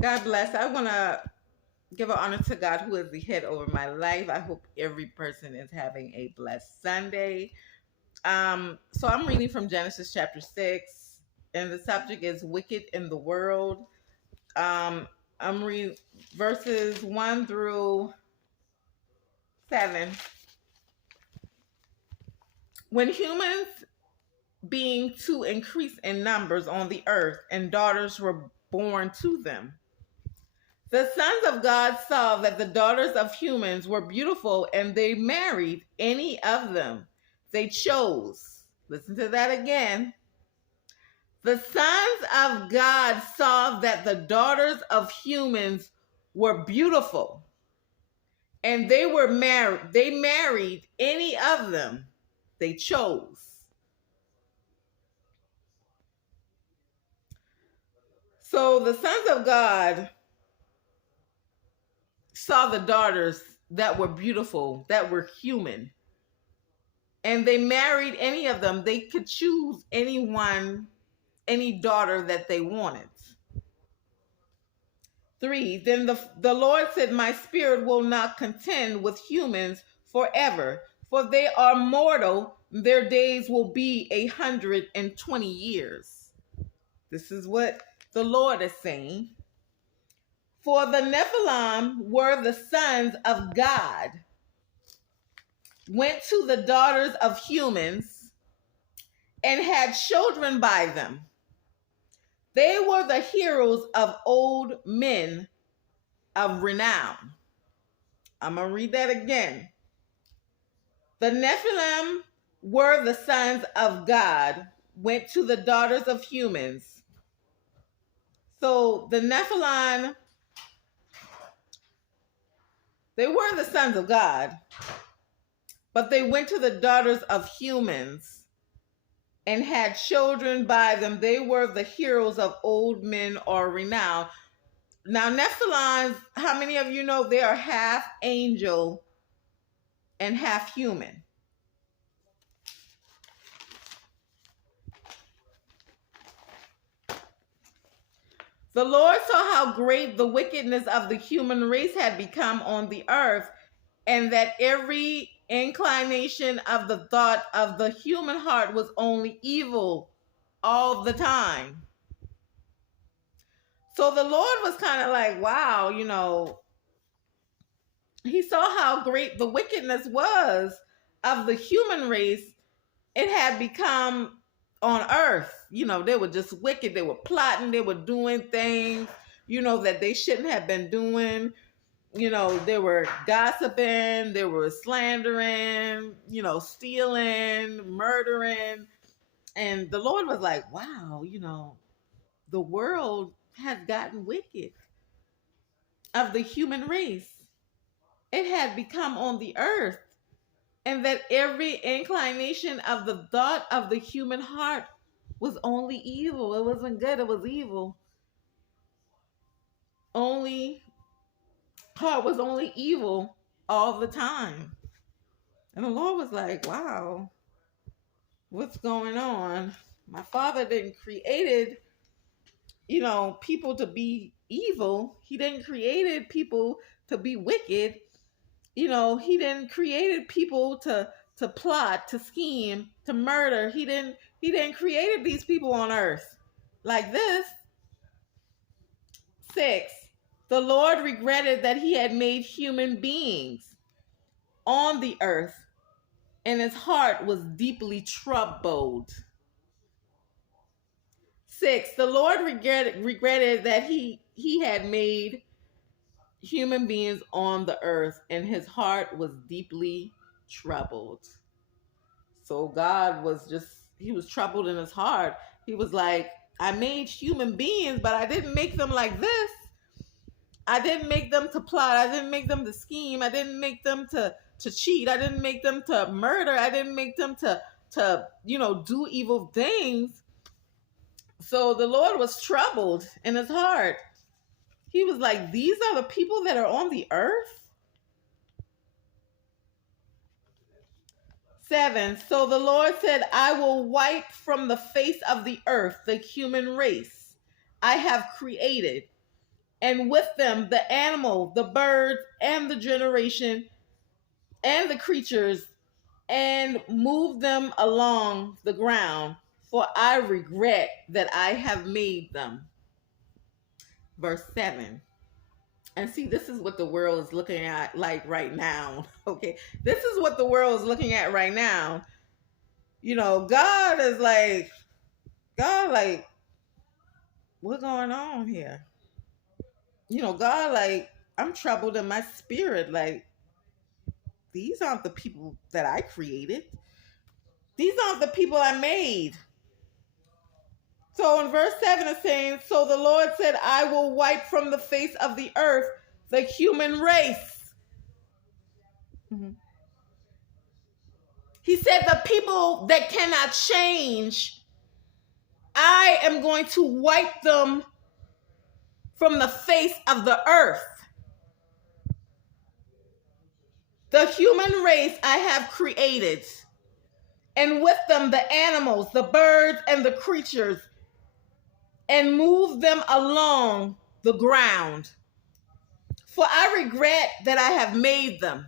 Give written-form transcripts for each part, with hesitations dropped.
God bless. I want to give an honor to God who is the head over my life. I hope every person is having a blessed Sunday. So I'm reading from Genesis chapter 6, and the subject is wicked in the world. Um, I'm reading verses 1 through 7. When humans being to increase in numbers on the earth, and daughters were born to them, the sons of God saw that the daughters of humans were beautiful, and they married any of them they chose. Listen to that again. The sons of God saw that the daughters of humans were beautiful, and they were married. They married any of them they chose. So the sons of God saw the daughters that were beautiful, that were human, and they married any of them. They could choose anyone, any daughter that they wanted. 3, then the Lord said, my spirit will not contend with humans forever, for they are mortal. Their days will be 120 years. This is what the Lord is saying. For the Nephilim were the sons of God, went to the daughters of humans, and had children by them. They were the heroes of old men of renown. I'm going to read that again. The Nephilim were the sons of God, went to the daughters of humans. So the Nephilim, they were the sons of God, but they went to the daughters of humans and had children by them. They were the heroes of old men or renown. Now, Nephilim, how many of you know they are half angel and half human? The Lord saw how great the wickedness of the human race had become on the earth, and that every inclination of the thought of the human heart was only evil all the time. So the Lord was kind of like, wow, he saw how great the wickedness was of the human race. It had become on earth. They were just wicked. They were plotting. They were doing things, that they shouldn't have been doing. They were gossiping. They were slandering, stealing, murdering. And the Lord was like, wow, the world has gotten wicked of the human race. It had become on the earth, and that every inclination of the thought of the human heart was only evil. It wasn't good, it was evil. Only heart was only evil all the time. And the Lord was like, wow, what's going on? My Father didn't created, people to be evil. He didn't created people to be wicked. He didn't created people to plot, to scheme, to murder. He didn't created these people on earth like this. 6, the Lord regretted that he had made human beings on the earth, and his heart was deeply troubled. 6, the Lord regretted that he had made human beings on the earth, and his heart was deeply troubled. So God he was troubled in his heart. He was like, I made human beings, but I didn't make them like this. I didn't make them to plot. I didn't make them to scheme. I didn't make them to cheat. I didn't make them to murder. I didn't make them to do evil things. So the Lord was troubled in his heart. He was like, these are the people that are on the earth? 7, so the Lord said, I will wipe from the face of the earth the human race I have created, and with them the animal, the birds, and the generation, and the creatures, and move them along the ground, for I regret that I have made them. Verse 7. And see, this is what the world is looking at like right now. Okay. This is what the world is looking at right now. God is like, what's going on here? God, like, I'm troubled in my spirit. Like, these aren't the people that I created. These aren't the people I made. So in verse 7 it's saying, so the Lord said, I will wipe from the face of the earth the human race. Mm-hmm. He said the people that cannot change, I am going to wipe them from the face of the earth. The human race I have created, and with them the animals, the birds, and the creatures, and move them along the ground. For I regret that I have made them.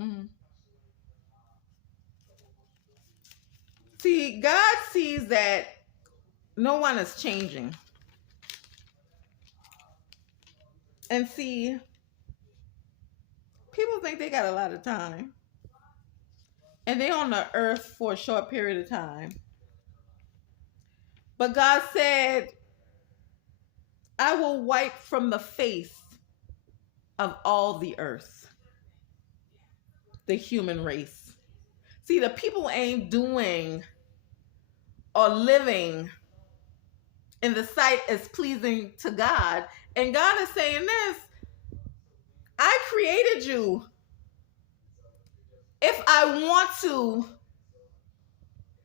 Mm-hmm. See, God sees that no one is changing. And see, people think they got a lot of time. And they're on the earth for a short period of time. But God said, I will wipe from the face of all the earth the human race. See, the people ain't doing or living in the sight as pleasing to God. And God is saying this, I created you. If I want to,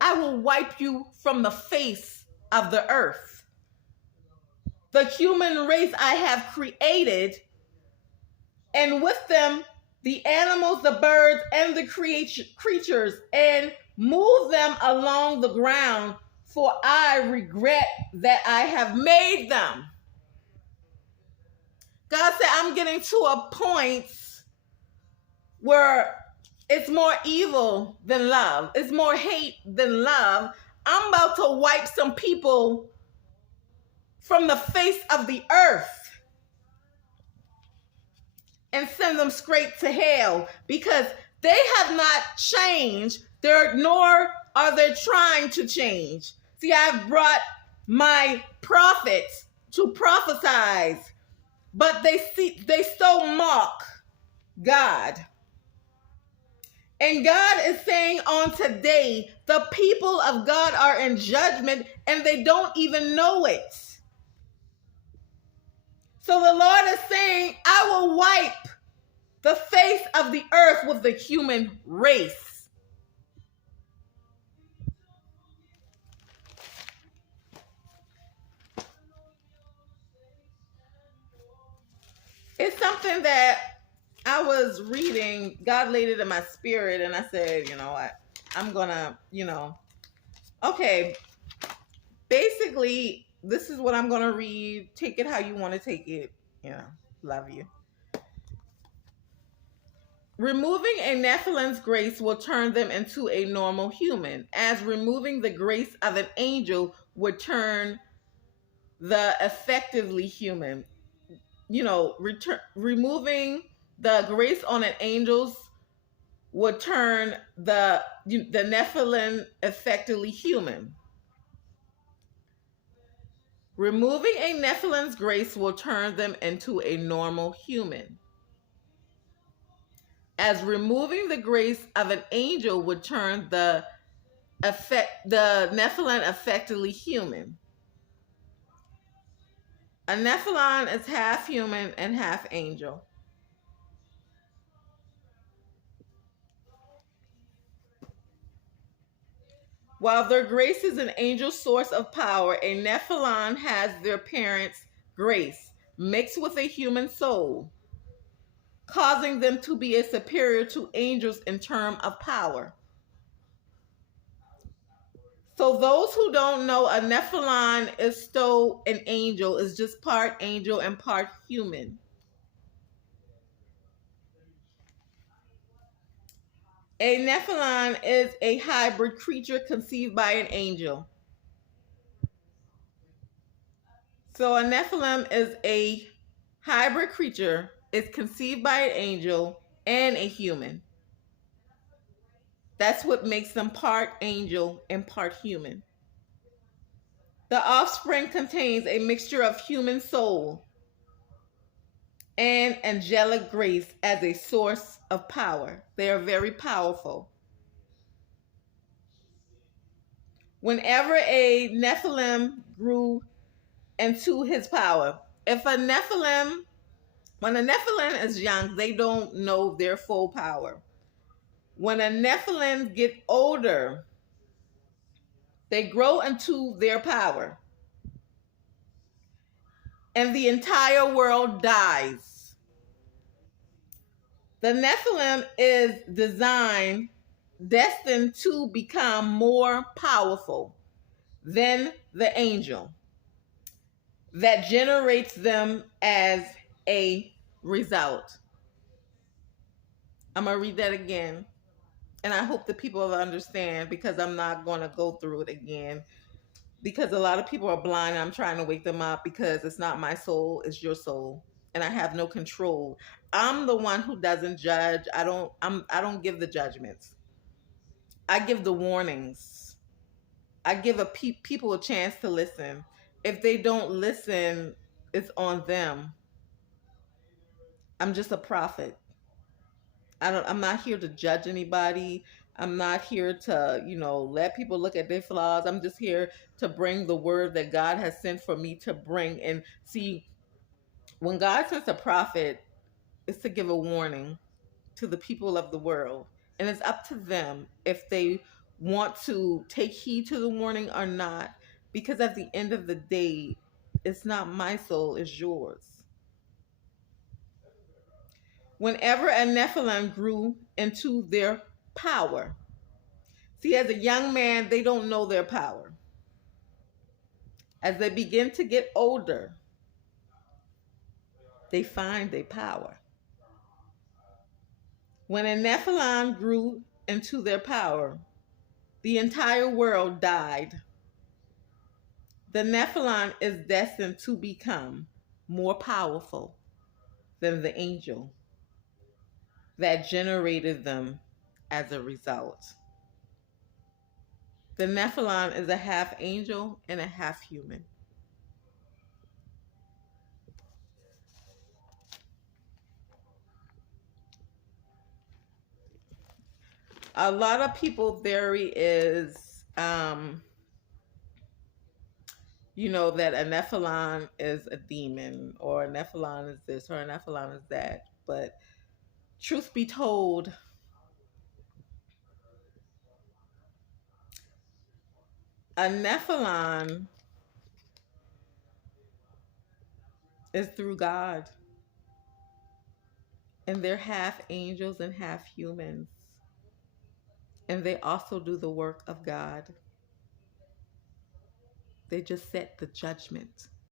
I will wipe you from the face of the earth. The human race I have created, and with them the animals, the birds, and the creatures, and move them along the ground, for I regret that I have made them. God said, I'm getting to a point where it's more evil than love. It's more hate than love. I'm about to wipe some people from the face of the earth and send them straight to hell, because they have not changed, nor are they trying to change. See, I've brought my prophets to prophesy, but they still mock God. And God is saying on today, the people of God are in judgment and they don't even know it. So the Lord is saying, I will wipe the face of the earth with the human race. It's something that I was reading, God laid it in my spirit, and I said, you know what, I'm gonna, okay, basically, this is what I'm gonna read. Take it how you want to take it, love you. Removing a Nephilim's grace will turn them into a normal human, as removing the grace of an angel would turn the effectively human. Removing the grace on an angel's would turn the Nephilim effectively human. Removing a Nephilim's grace will turn them into a normal human, as removing the grace of an angel would turn the Nephilim effectively human. A Nephilim is half human and half angel. While their grace is an angel's source of power, a Nephilim has their parents' grace mixed with a human soul, causing them to be superior to angels in terms of power. So those who don't know, a Nephilim is still an angel, is just part angel and part human. A Nephilim is a hybrid creature conceived by an angel. So a Nephilim is a hybrid creature, is conceived by an angel and a human. That's what makes them part angel and part human. The offspring contains a mixture of human soul and angelic grace as a source of power. They are very powerful. Whenever a Nephilim grew into his power, if a Nephilim, when a Nephilim is young, they don't know their full power. When a Nephilim get older, they grow into their power. And the entire world dies. The Nephilim is destined to become more powerful than the angel that generates them as a result. I'm going to read that again. And I hope the people will understand, because I'm not going to go through it again. Because a lot of people are blind, and I'm trying to wake them up, because it's not my soul, it's your soul. And I have no control. I'm the one who doesn't judge. I don't give the judgments. I give the warnings. I give people a chance to listen. If they don't listen, it's on them. I'm just a prophet. I'm not here to judge anybody. I'm not here to, let people look at their flaws. I'm just here to bring the word that God has sent for me to bring. And see, when God sends a prophet, it's to give a warning to the people of the world. And it's up to them if they want to take heed to the warning or not. Because at the end of the day, it's not my soul, it's yours. Whenever a Nephilim grew into their power. See, as a young man, they don't know their power. As they begin to get older, they find their power. When a Nephilim grew into their power, the entire world died. The Nephilim is destined to become more powerful than the angel that generated them as a result. The Nephilim is a half angel and a half human. A lot of people theory is, that a Nephilim is a demon, or a Nephilim is this, or a Nephilim is that. But truth be told, a Nephilim is through God. And they're half angels and half humans. And they also do the work of God. They just set the judgment.